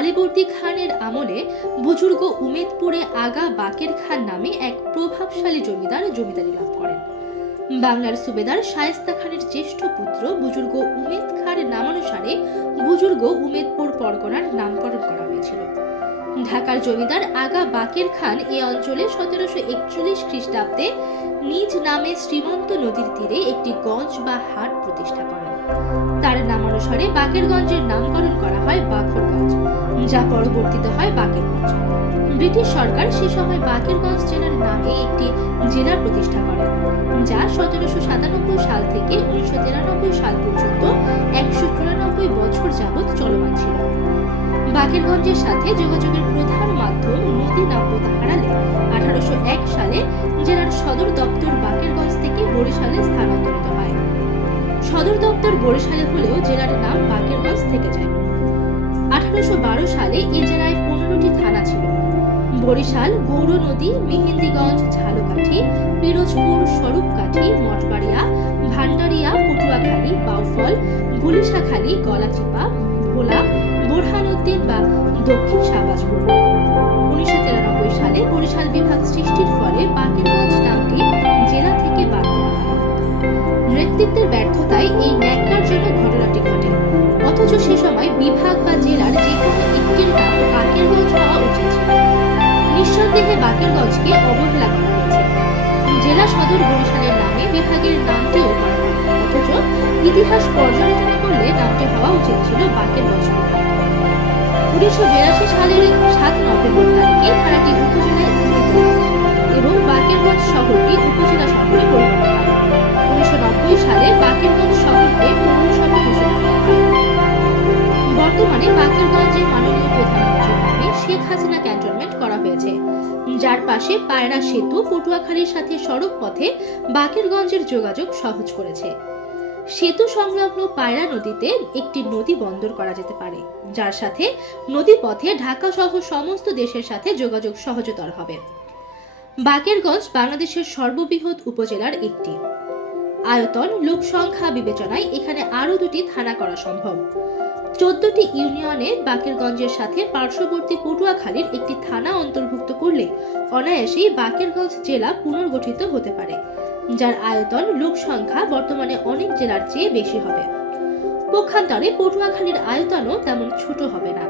আলীবর্দী খানের আমলে বুজুর্গ উমেদপুরে আগা বাকের খান নামে এক প্রভাবশালী জমিদার জমিদারি লাভ করেন। বাংলার সুবেদার শায়েস্তা খানের জ্যেষ্ঠ পুত্র বুজুর্গ উমেদ খাঁর নামানুসারে বুজুর্গ উমেদপুর পরগনার নামকরণ করা হয়েছিল। ঢাকার জমিদার আগা বাকের খান এই অঞ্চলে 1741 খ্রিস্টাব্দে নিজ নামে শ্রীমন্ত নদীর তীরে একটি গঞ্জ বা হাট প্রতিষ্ঠা করেন। তার নামানুসারে বাকেরগঞ্জের নামকরণ করা হয় বাখরগঞ্জ, যা পরবর্তীতে হয় বাকেরগঞ্জ। ব্রিটিশ সরকার সে সময় বাকেরগঞ্জ জেলার নামে একটি জেলা প্রতিষ্ঠা করেন, যা 1797 সাল থেকে 1993 সাল পর্যন্ত 194 বছর যাবৎ চলমান ছিল। বাকেরগঞ্জের সাথে যোগাযোগের প্রধান মাধ্যম নদী নাব্যতা হারালে 1801 সালে জেলার সদর দপ্তর বাকেরগঞ্জ থেকে বরিশালে স্থানান্তরিত হয়। সদর দপ্তর বরিশালে হলেও জেলার নাম বাকেরগঞ্জ থেকে যায়। 1812 সালে এই জেলায় 15টি থানা ছিল: বরিশাল, গৌরনদী, মেহেন্দিগঞ্জ, ঝালকাঠি, পিরোজপুর, স্বরূপকাঠি, মঠবাড়িয়া, ভান্ডারিয়া, পটুয়াখালী, বাউফল, গুলিশাখালী, গলাচিপা, ভোলা, বোরহানউদ্দিন বা দক্ষিণ শাহবাজপুর। 1993 সালে বরিশাল বিভাগ সৃষ্টির ফলে বাকেরগঞ্জ নামটি জেলা থেকে বাদ দেওয়া হয়। নেতৃত্বের ব্যর্থতায় এই ন্যাক্কারজনক ঘটনাটি ঘটে, অথচ সে সময় বিভাগ বা জেলার যে কোনো একটির নাম বাকেরগঞ্জ হওয়া উচিত ছিল। নিঃসন্দেহে বাকেরগঞ্জকে অবহেলা করা হয়েছে। জেলা সদর বরিশালের নামে বিভাগের নামটিও করা হয়, অথচ ইতিহাস পর্যালোচনা করলে নামটি হওয়া উচিত ছিল বাকেরগঞ্জ বিভাগ। 1982 সালের 7 নভেম্বর তারিখে থানাটি উপজেলায় উন্নীত হয় এবং বাকেরগঞ্জ শহরটি উপজেলা শহরে পরিণত হয়। 1990 সালে বাকেরগঞ্জ শহরকে পৌরসভা ঘোষণা করা হয়। বর্তমানে বাকেরগঞ্জে মাননীয় প্রধানমন্ত্রীর নামে শেখ হাসিনা ক্যান্টনমেন্ট করা হয়েছে, যার পাশে পায়রা সেতু পটুয়াখালীর সাথে সড়ক পথে বাকেরগঞ্জের যোগাযোগ সহজ করেছে। সেতু সংলগ্ন পায়রা নদীতে একটি নদী বন্দর করা যেতে পারে, যার সাথে নদী পথে ঢাকা সহ সমস্ত দেশের সাথে যোগাযোগ সহজতর হবে। বাকেরগঞ্জ বাংলাদেশের সর্ববৃহৎ উপজেলার একটি। আয়তন, লোক সংখ্যা বিবেচনায় এখানে আরো 2টি থানা করা সম্ভব। 14টি ইউনিয়নে বাকেরগঞ্জের সাথে পার্শ্ববর্তী পটুয়াখালীর একটি থানা অন্তর্ভুক্ত করলে অনায়াসেই বাকেরগঞ্জ জেলা পুনর্গঠিত হতে পারে, যার আয়তন, লোক সংখ্যা বর্তমানে অনেক জেলার চেয়ে বেশি হবে। পক্ষান্তরে পটুয়াখালীর আয়তনও তেমন ছোট হবে না।